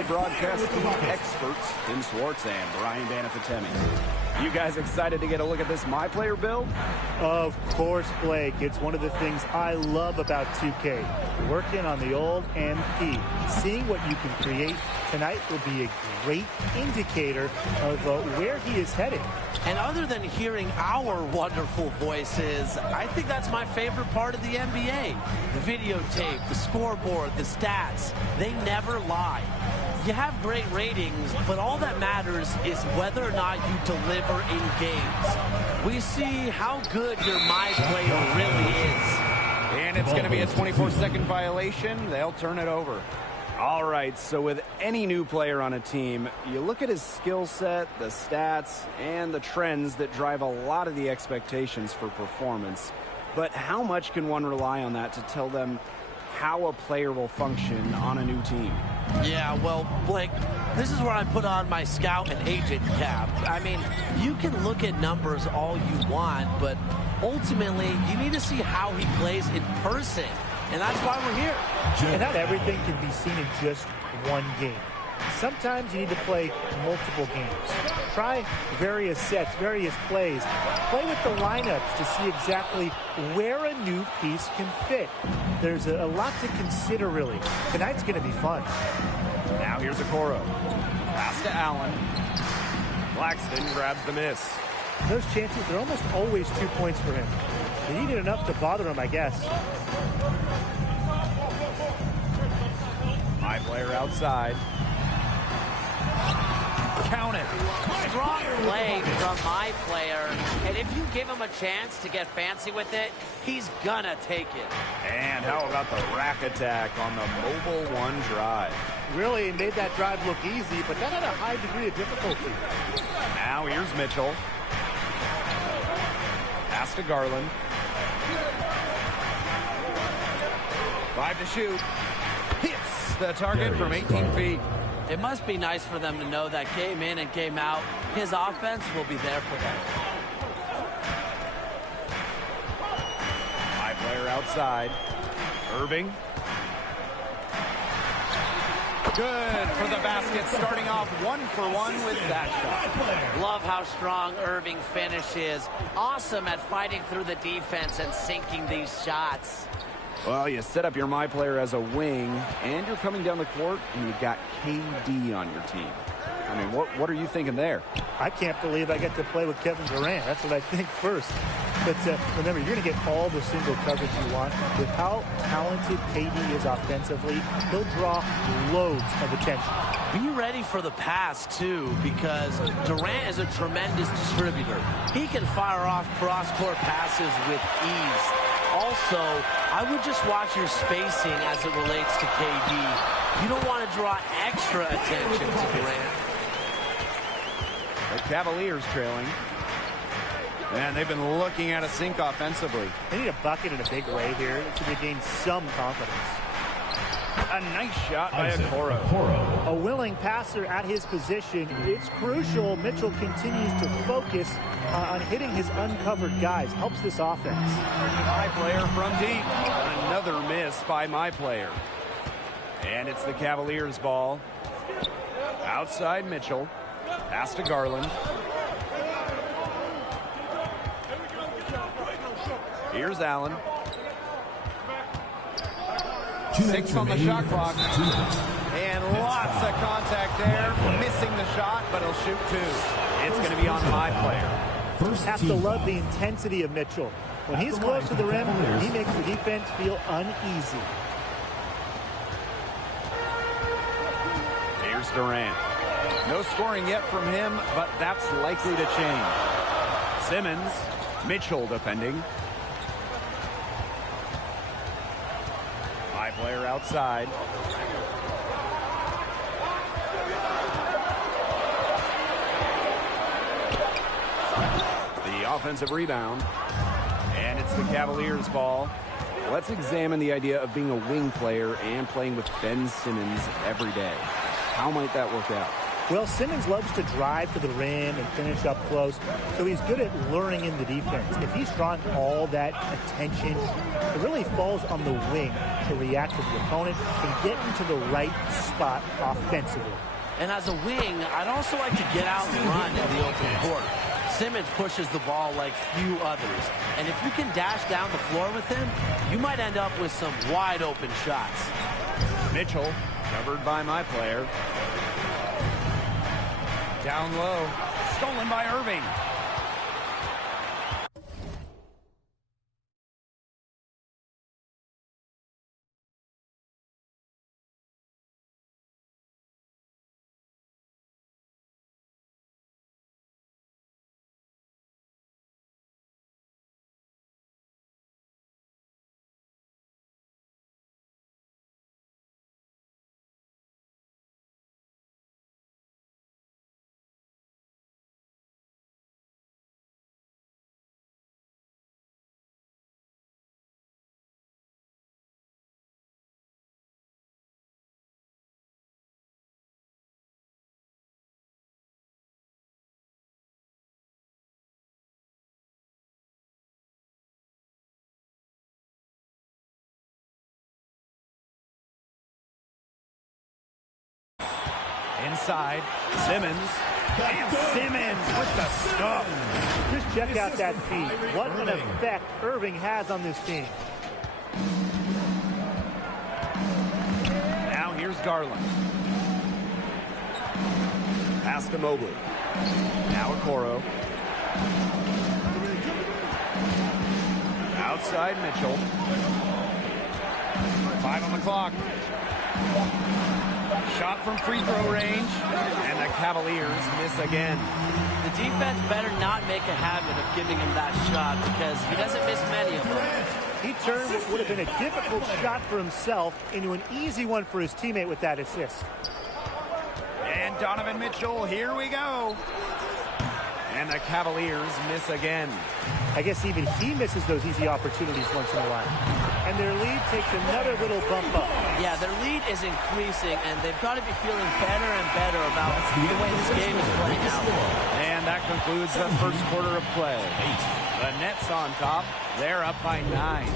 CheffBoyy broadcast team experts, Tim Swartz and Brian Banafitemi. You guys excited to get a look at this My Player build? Of course, Blake. It's one of the things I love about 2K. Working on the old MP. Seeing what you can create tonight will be a great indicator of where he is headed. And other than hearing our wonderful voices, I think that's my favorite part of the NBA. The videotape, the scoreboard, the stats, they never lie. You have great ratings, but all that matters is whether or not you deliver in games. We see how good your My Player really is. And it's going to be a 24-second violation. They'll turn it over. All right, so with any new player on a team, you look at his skill set, the stats, and the trends that drive a lot of the expectations for performance. But how much can one rely on that to tell them how a player will function on a new team? Yeah, well, Blake, this is where I put on my scout and agent cap. I mean, you can look at numbers all you want, but ultimately, you need to see how he plays in person. And that's why we're here. And not everything can be seen in just one game. Sometimes you need to play multiple games. Try various sets, various plays. Play with the lineups to see exactly where a new piece can fit. There's a lot to consider, really. Tonight's going to be fun. Now here's Okoro. Pass to Allen. Claxton grabs the miss. Those chances, they're almost always 2 points for him. He needed enough to bother him, I guess. My Player outside. Count it. Strong play from My Player, and if you give him a chance to get fancy with it, he's gonna take it. And how about the rack attack on the mobile one drive? Really made that drive look easy, but that had a high degree of difficulty. Now here's Mitchell. Pass to Garland. 5 to shoot. Hits the target from 18 feet. It must be nice for them to know that game in and game out, his offense will be there for them. My Player outside. Irving. Good for the basket, starting off 1-for-1 with that shot. Love how strong Irving finishes. Awesome at fighting through the defense and sinking these shots. Well, you set up your My Player as a wing, and you're coming down the court, and you've got KD on your team. I mean, what are you thinking there? I can't believe I get to play with Kevin Durant. That's what I think first. But remember, you're going to get all the single coverage you want. With how talented KD is offensively, he'll draw loads of attention. Be ready for the pass, too, because Durant is a tremendous distributor. He can fire off cross-court passes with ease. Also, I would just watch your spacing as it relates to KD. You don't want to draw extra attention to Durant. The Cavaliers trailing. And they've been looking at a sink offensively. They need a bucket in a big way here to regain some confidence. A nice shot by Okoro. A willing passer at his position. It's crucial Mitchell continues to focus on hitting his uncovered guys. Helps this offense. My Player from deep. Another miss by My Player. And it's the Cavaliers' ball. Outside Mitchell. Pass to Garland. Here's Allen. 6 on the shot clock. And lots of contact there. Missing the shot, but he'll shoot 2. It's going to be on My Player. Have to love the intensity of Mitchell. When he's close to the rim, he makes the defense feel uneasy. Here's Durant. No scoring yet from him, but that's likely to change. Simmons. Mitchell defending. My Player outside. The offensive rebound. And it's the Cavaliers' ball. Let's examine the idea of being a wing player and playing with Ben Simmons every day. How might that work out? Well, Simmons loves to drive to the rim and finish up close, so he's good at luring in the defense. If he's drawing all that attention, it really falls on the wing to react to the opponent and get into the right spot offensively. And as a wing, I'd also like to get out and run in the open court. Simmons pushes the ball like few others. And if you can dash down the floor with him, you might end up with some wide open shots. Mitchell, covered by my player. Down low, stolen by Irving. Inside, Simmons. And Simmons with the stuff. Just check out that feed. What an effect Irving has on this team. Now here's Garland. Pass to Mobley. Now Okoro. Outside Mitchell. 5 on the clock. Shot from free throw range, and the Cavaliers miss again. The defense better not make a habit of giving him that shot because he doesn't miss many of them. He turned what would have been a difficult shot for himself into an easy one for his teammate with that assist. And Donovan Mitchell, here we go. And the Cavaliers miss again. I guess even he misses those easy opportunities once in a while. And their lead takes another little bump up. Yeah, their lead is increasing, and they've got to be feeling better and better about the way this game is playing out. And that concludes the first quarter of play. The Nets on top. They're up by 9.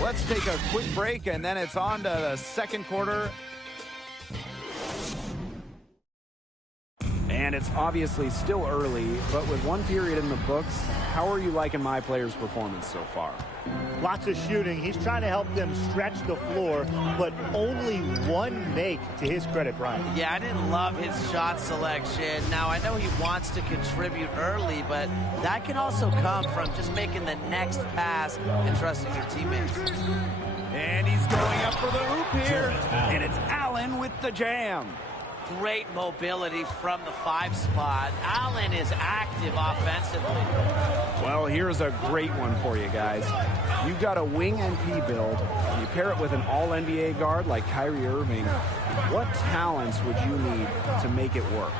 Let's take a quick break, and then it's on to the second quarter. And it's obviously still early, but with one period in the books, how are you liking my player's performance so far? Lots of shooting. He's trying to help them stretch the floor, but only one make, to his credit, Brian. Yeah, I didn't love his shot selection. Now, I know he wants to contribute early, but that can also come from just making the next pass and trusting your teammates. And he's going up for the hoop here. And it's Allen with the jam. Great mobility from the 5 spot. Allen is active offensively. Well, here's a great one for you guys. You've got a wing NP build. You pair it with an all-NBA guard like Kyrie Irving. What talents would you need to make it work?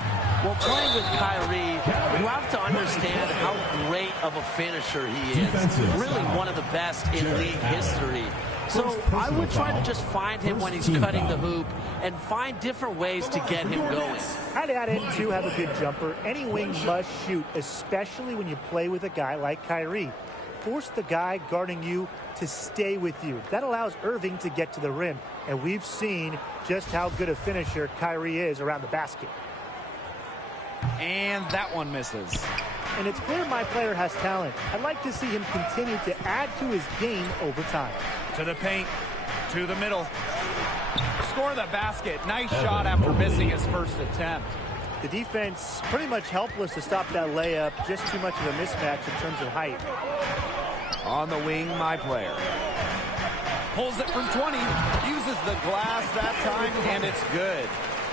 Well, playing with Kyrie, you have to understand how great of a finisher he is. Really one of the best in league history. So I would try to just find him when he's cutting the hoop and find different ways to get him going. I'd add in, too, have a good jumper. Any wing must shoot, especially when you play with a guy like Kyrie. Force the guy guarding you to stay with you. That allows Irving to get to the rim. And we've seen just how good a finisher Kyrie is around the basket. And that one misses. And it's clear my player has talent. I'd like to see him continue to add to his game over time. To the paint, to the middle. Score the basket. Nice shot after missing his first attempt. The defense pretty much helpless to stop that layup. Just too much of a mismatch in terms of height. On the wing, my player. Pulls it from 20. Uses the glass that time, and it's good.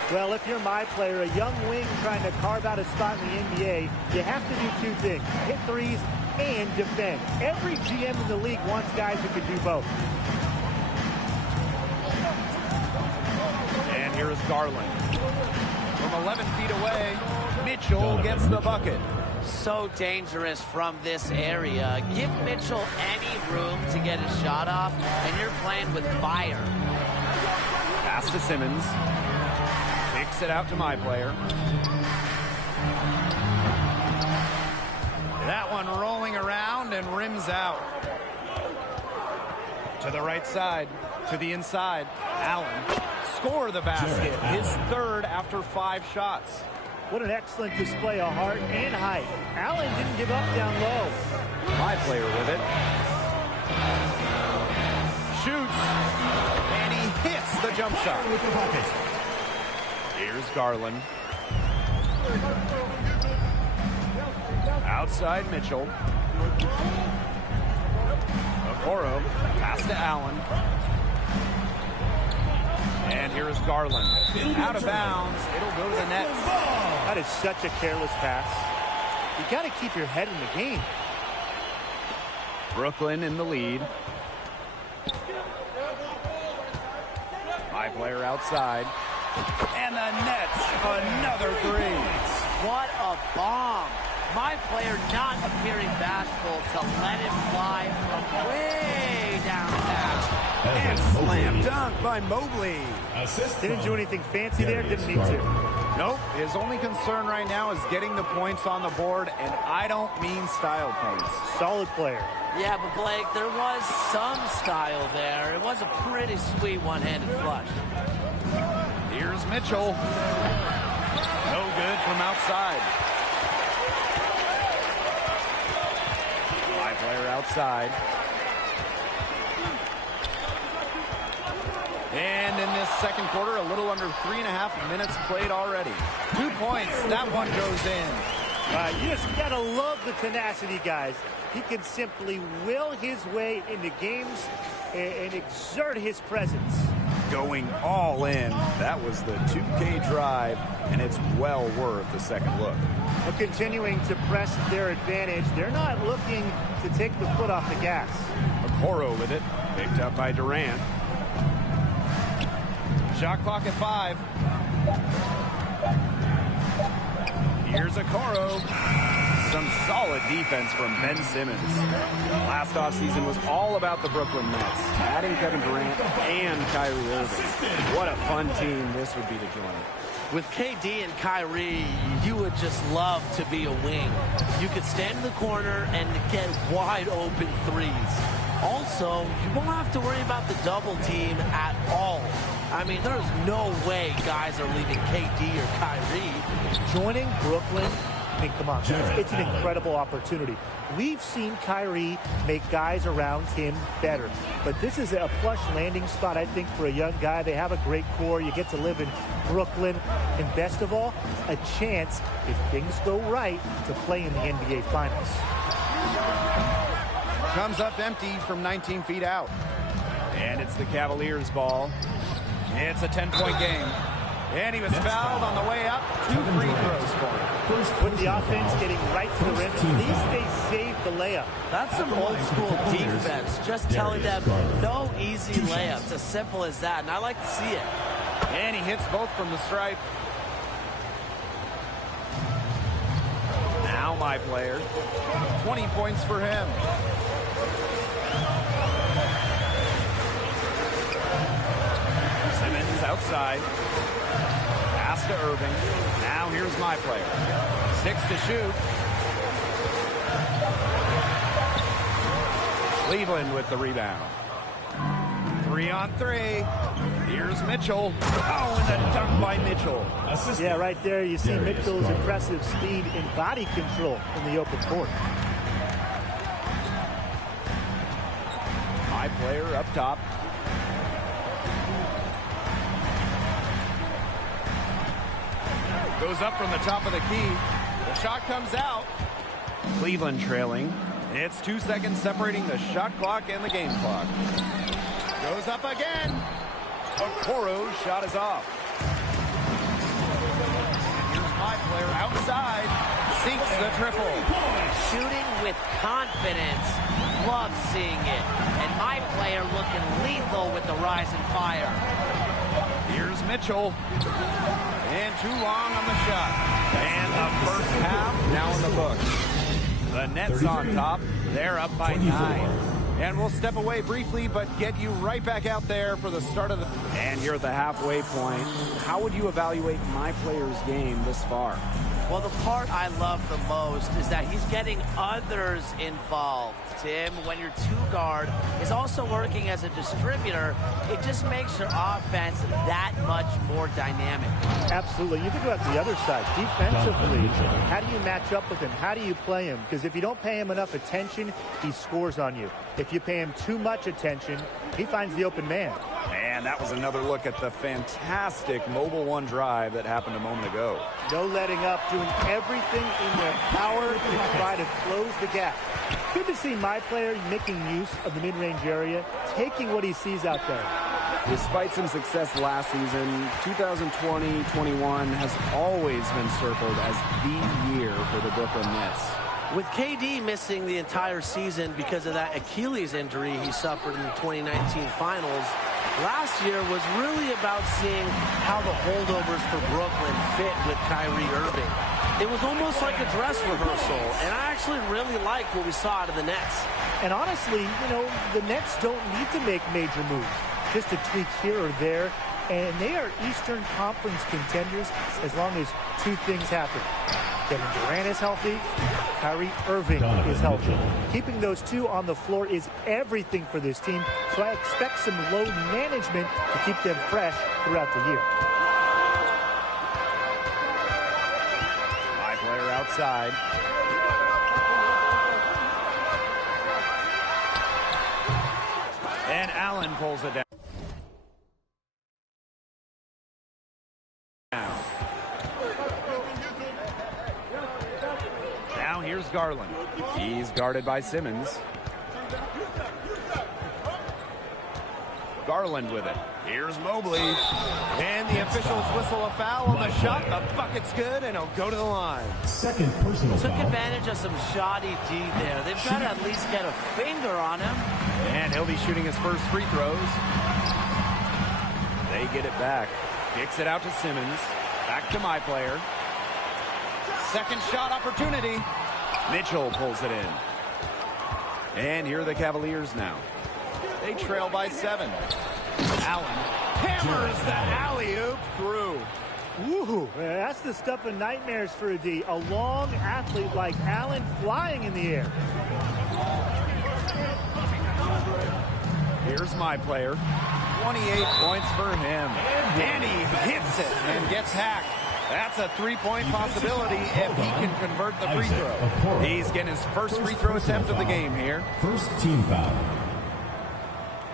Well, if you're my player, a young wing trying to carve out a spot in the NBA, you have to do 2 things. Hit threes and defend. Every GM in the league wants guys who can do both. And here is Garland. From 11 feet away, Mitchell gets the bucket. So dangerous from this area. Give Mitchell any room to get his shot off, and you're playing with fire. Pass to Simmons. Kicks it out to my player. one rolling around and rims out. To the right side, to the inside. Allen score the basket, his third after 5 shots. What an excellent display of heart and height. Allen didn't give up down low. My player with it. Shoots, and he hits the jump shot. Here's Garland. Outside Mitchell. Okoro, pass to Allen. And here's Garland. Out of bounds. It'll go to the net. That is such a careless pass. You got to keep your head in the game. Brooklyn in the lead. My player outside. And the Nets, another 3. What a bomb. My player not appearing bashful to let him fly from way downtown. And slam dunk by Mobley. Didn't do anything fancy there, didn't need to. Nope, his only concern right now is getting the points on the board, and I don't mean style points. Solid player. Yeah, but Blake, there was some style there. It was a pretty sweet one-handed flush. Here's Mitchell. No good from outside. My player outside. And in this second quarter, a little under 3.5 minutes played already. 2 points. That one goes in. You just got to love the tenacity, guys. He can simply will his way into games and exert his presence. Going all in. That was the 2K drive, and it's well worth the second look. But continuing to press their advantage, they're not looking to take the foot off the gas. Okoro with it. Picked up by Durant. Shot clock at 5. Here's Okoro. Some solid defense from Ben Simmons. Last offseason was all about the Brooklyn Nets, adding Kevin Durant and Kyrie Irving. What a fun team this would be to join. With KD and Kyrie, you would just love to be a wing. You could stand in the corner and get wide open threes. Also, you won't have to worry about the double team at all. I mean, there's no way guys are leaving KD or Kyrie. Joining Brooklyn, I mean, come on, it's an incredible opportunity. We've seen Kyrie make guys around him better, but this is a plush landing spot, I think, for a young guy. They have a great core. You get to live in Brooklyn, and best of all, a chance, if things go right, to play in the NBA Finals. Comes up empty from 19 feet out. And it's the Cavaliers' ball. It's a 10-point game. And he was fouled on the way up. 2 free throws for him. With the offense getting right to the rim, at least they saved the layup. That's some old school defense. Just telling them no easy layups. As simple as that. And I like to see it. And he hits both from the stripe. Now my player. 20 points for him. Simmons outside. Pass to Irving. Now here's my player. 6 to shoot. Cleveland with the rebound. 3 on 3. Here's Mitchell. Oh, and a dunk by Mitchell. Yeah, right there you see Mitchell's impressive speed and body control in the open court. My player up top. Goes up from the top of the key. The shot comes out. Cleveland trailing. It's 2 seconds separating the shot clock and the game clock. Goes up again. Okoro's shot is off. Here's my player outside. Sinks the triple. Shooting with confidence. Love seeing it. And my player looking lethal with the rising fire. Here's Mitchell. And too long on the shot. And the first half now in the books. The Nets on top. They're up by 9. And we'll step away briefly, but get you right back out there for the start of the... And here at the halfway point, how would you evaluate my player's game this far? Well, the part I love the most is that he's getting others involved. Tim, when your two-guard is also working as a distributor, it just makes your offense that much more dynamic. Absolutely. You think about the other side. Defensively, how do you match up with him? How do you play him? Because if you don't pay him enough attention, he scores on you. If you pay him too much attention, he finds the open man. And that was another look at the fantastic mobile one drive that happened a moment ago. No letting up, doing everything in their power to try to close the gap. Good to see my player making use of the mid-range area, taking what he sees out there. Despite some success last season, 2020-21 has always been circled as the year for the Brooklyn Nets. With KD missing the entire season because of that Achilles injury he suffered in the 2019 finals, last year was really about seeing how the holdovers for Brooklyn fit with Kyrie Irving. It was almost like a dress rehearsal, and I actually really liked what we saw out of the Nets. And honestly, you know, the Nets don't need to make major moves, just a tweak here or there, and they are Eastern Conference contenders as long as two things happen. Kevin Durant is healthy, Kyrie Irving is healthy. Keeping those two on the floor is everything for this team, so I expect some load management to keep them fresh throughout the year. My player outside. And Allen pulls it down. Now here's Garland. He's guarded by Simmons. Garland with it. Here's Mobley. And the officials whistle a foul on the shot. The bucket's good, and he'll go to the line. Second personal Took foul. advantage of some shoddy D there. They've got to at least get a finger on him. And he'll be shooting his first free throws. They get it back. Kicks it out to Simmons. Back to my player. Second shot opportunity. Mitchell pulls it in. And here are the Cavaliers now. They trail by 7. Allen hammers the alley-oop through. Woo, that's the stuff of nightmares for a D. A long athlete like Allen flying in the air. Here's my player. 28 points for him. And he hits it and gets hacked. That's a three-point possibility if he can convert the free throw. He's getting his first free throw attempt of the game here. First team foul.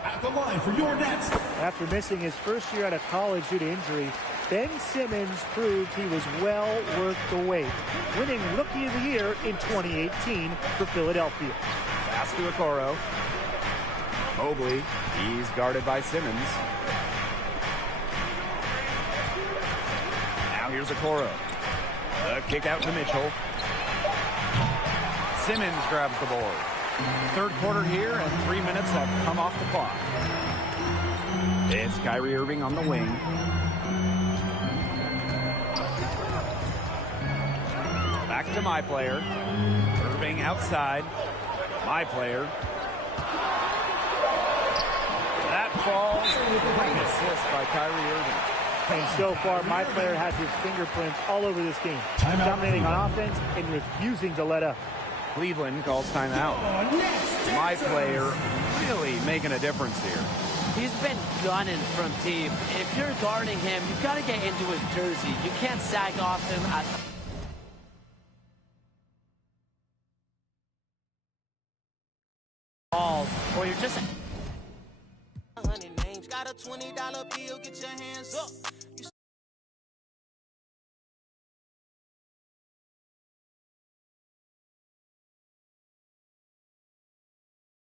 At the line for your Nets. After missing his first year out of college due to injury, Ben Simmons proved he was well worth the wait, winning Rookie of the Year in 2018 for Philadelphia. Pass to Okoro. Mobley, he's guarded by Simmons. Now here's Okoro. The kick out to Mitchell. Simmons grabs the board. Third quarter here, and 3 minutes have come off the clock. It's Kyrie Irving on the wing. Back to my player. Irving outside. My player. That falls. Great assist by Kyrie Irving. And so far, my player has his fingerprints all over this game, dominating on offense and refusing to let up. Cleveland calls timeout. My player really making a difference here. He's been gunning from deep. If you're guarding him, you've got to get into his jersey. You can't sag off him at all, or you're just... $100 names, got a $20 bill, get your hands up.